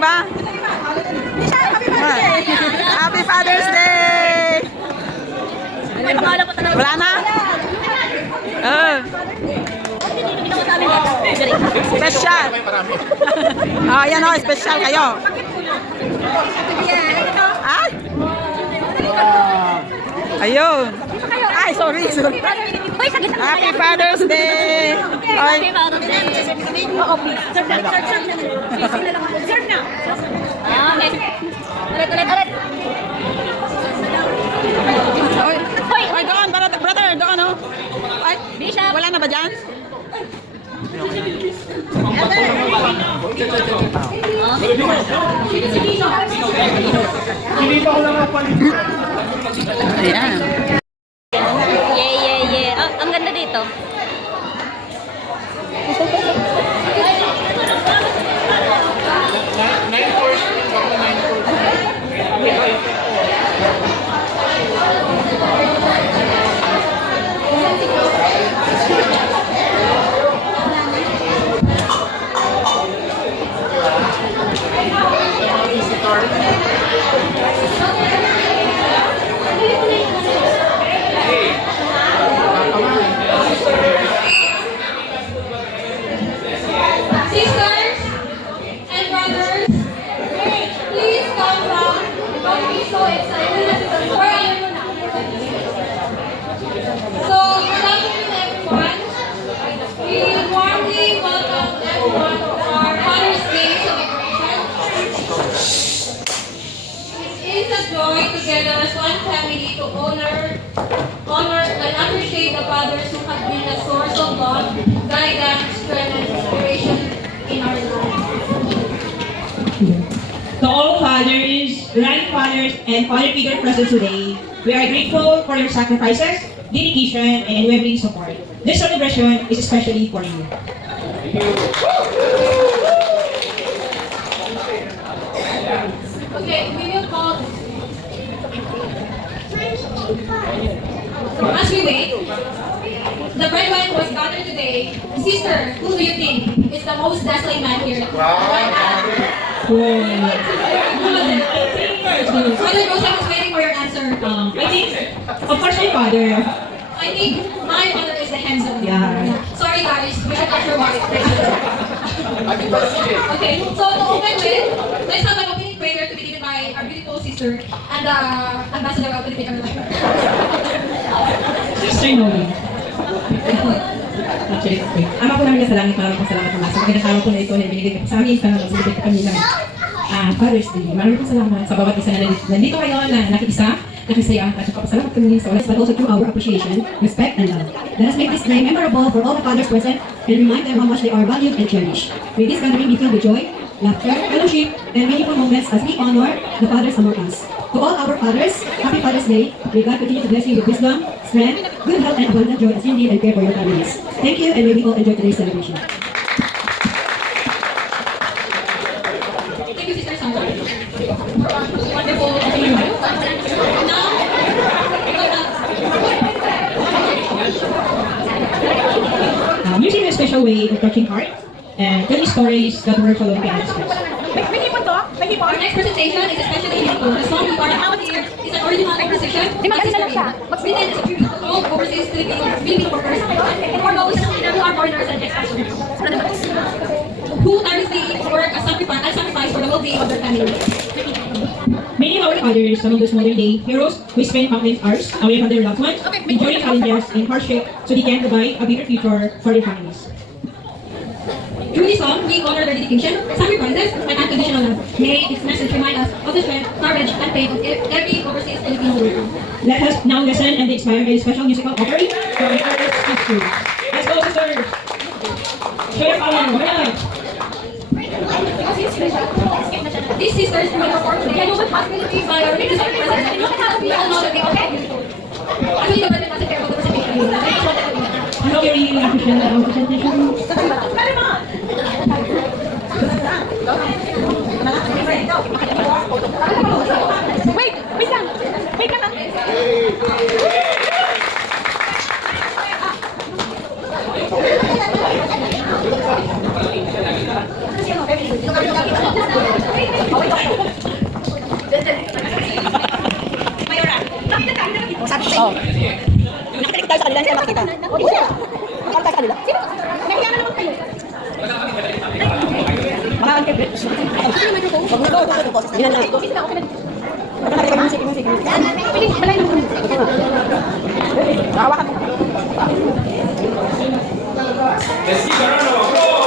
ba? Happy Father's Day! Wala na? Special. Oh, yan o, special kayo. Ay! Ayun. Ay, sorry. Happy Father's Day! Happy Father's Day! Oo, please. Serve na. Ulit. Ay, doon, brother, doon, oh. Ay, wala na ba dyan? Ayan. Yeah. Oh, ang ganda dito. Together as one family to honor and appreciate the fathers who have been a source of love, guidance, strength, and inspiration in our lives. To all fathers, grandfathers, and father figure present today, we are grateful for your sacrifices, dedication, and unwavering support. This celebration is especially for you. Okay, we will call. As we wait, the breadwinner was gathered today. Sister, who do you think is the most dazzling man here? Right now. Father Joseph is waiting for your answer. I think, of course, my father. I think my mother is the handsome. Yeah. Sorry guys, we should not your wife. Okay, so to open with, let's have an opening prayer to be given by our beautiful sister and the ambassador of Philippine Airlines. Sister Novi. Actually, okay. Ama po namin sa langit, maraming salamat ng masa. Kinasama po na ito na ibinigay ko sa amin sa magsibigay ko kami ng Father's Day. Maraming po salamat sa bawat isa na nandito ngayon na nakikisa, nakisaya, at saka pasalamat kami sa oras, but also through our appreciation, respect, and love. Let us make this day memorable for all the fathers present and remind them how much they are valued and cherished. May this gathering be filled with joy, laughter, fellowship, and meaningful moments as we honor the fathers among us. To all our fathers, happy Father's Day. May God continue to bless you with wisdom, strength, good health, and abundant joy as you lead and care for your families. Thank you, and may we all enjoy today's celebration. Thank you, Sister Sandra. Wonderful opening. Now, Music is a special way of touching heart and telling stories that words alone cannot express. our next presentation is especially beautiful. The song we are about here is an original composition by Sister Rina. Written as a tribute to all overseas Filipino workers and for those who are foreigners and expats who tirelessly work as sacrifice for the well-being of their family. Many of our fathers, some of those modern day heroes who spend countless hours away from their loved ones, enduring challenges and hardship so they can provide a better future for their families. Through this song, we honor their dedication, sacrifices, and unconditional love. May its message remind us of the strength, courage, and faith of every overseas Filipino worker. Let us now listen and be inspired by a special musical offering from the artist Speak True. Let's go, sisters! Show your power! Hurry up! These sisters will perform today. I know what possibilities by our religious president. We all know that they are beautiful. Actually, the president doesn't care about the presentation. I hope you really appreciate our presentation. Wait lang. Wait lang. Oh. Nakakalik tayo sa kanila, hindi makita. Nakakalik tayo sa kanila. Sino? Nahiya na naman kayo. Makakangkip. Huwag na go, go. Yan lang. Musik. Nakawakan mo. Let's give a round of applause.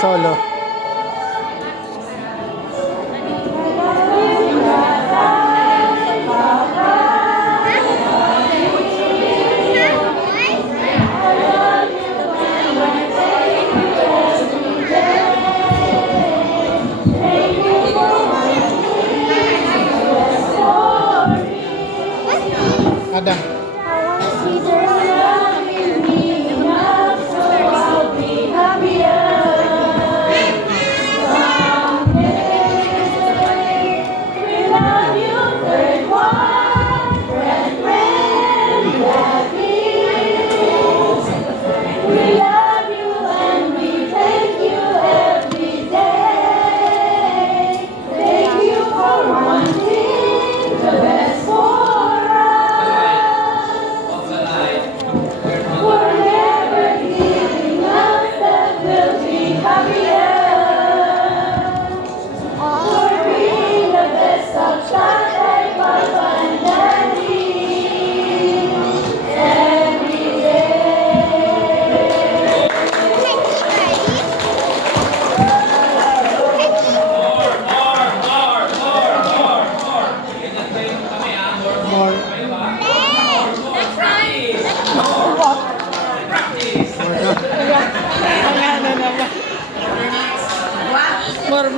Solo. Adam.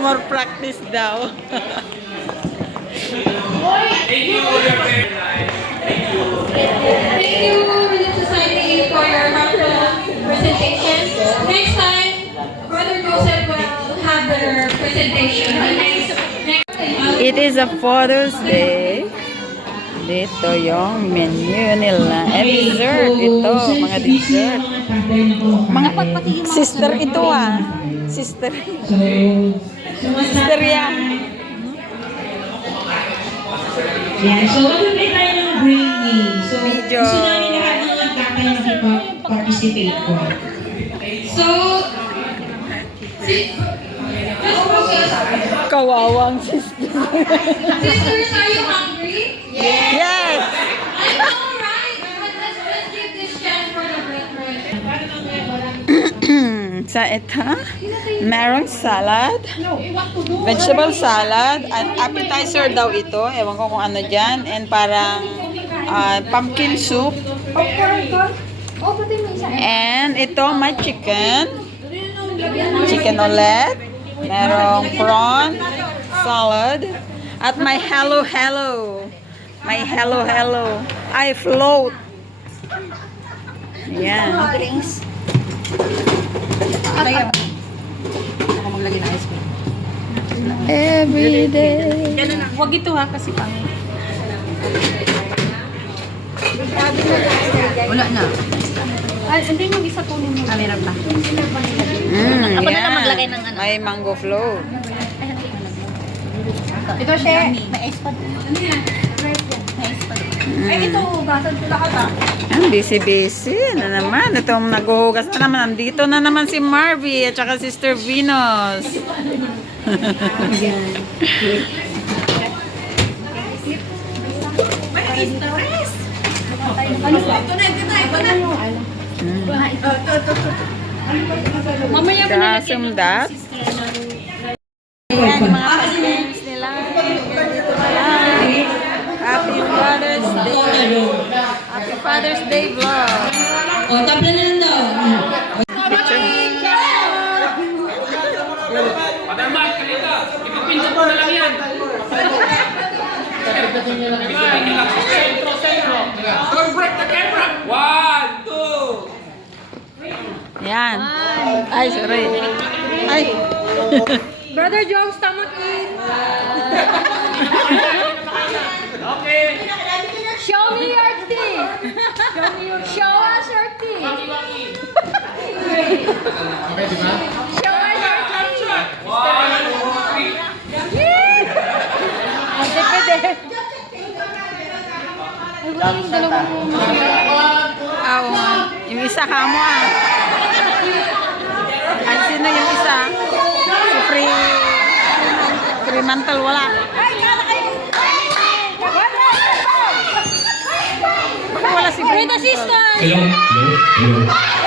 More practice daw. Thank you for your Thank you, Relief Society, for your wonderful presentation. Next time, Brother Joseph will have their presentation. It is a Father's Day. Dito yung menu nila. And dessert. Ito, mga dessert. Mga sister ito ah. Sister. Sister yan. Yan. So, mag-try tayo ng gravy. So, Medyo. gusto namin lahat ng magkakay makipag-participate ko. So, Kawawang sister. sisters, are you hungry? Yes. I know, right? But let's give this chance for the brethren. Sa ito, merong salad, vegetable salad, at appetizer daw ito. Ewan ko kung ano dyan. And parang pumpkin soup. And ito, may chicken. Chicken ulit. Merong prawn, salad. At may hello, hello. May hello, hello. I float. Yan. Every day. Huwag ito ha, kasi pangit. Wala na. Hindi yung isa po mo. Meron pa. Ako na lang maglagay ng ano. May mango float. Ito siya. May ice pa. Ay, ito, hugasan ko lahat ha. Ang busy-busy. Ano naman? Itong naghuhugas na naman. Nandito na naman si Marvy at saka Sister Venus. Mamaya pa na. Kasumdat. Ayan, mga pa-friends nila. Dito na lang. Happy Father's Day. Happy Father's Day vlog. O, tabla na lang daw. Padang Mark, kanina. Ipipinsan mo na lang yan. Sentro. Don't break the camera. 1, 2. Yan. Ay, sorry. Ay. Brother Jones, stomach in. Okay. Show me your teeth. Show us your teeth. Show us your teeth. 1, 2, 3. Aw, yung isa ka mo ah. Ay, sino yung isa? Si Fremantle, wala. Bakit wala si Fremantle? Sister. Hello.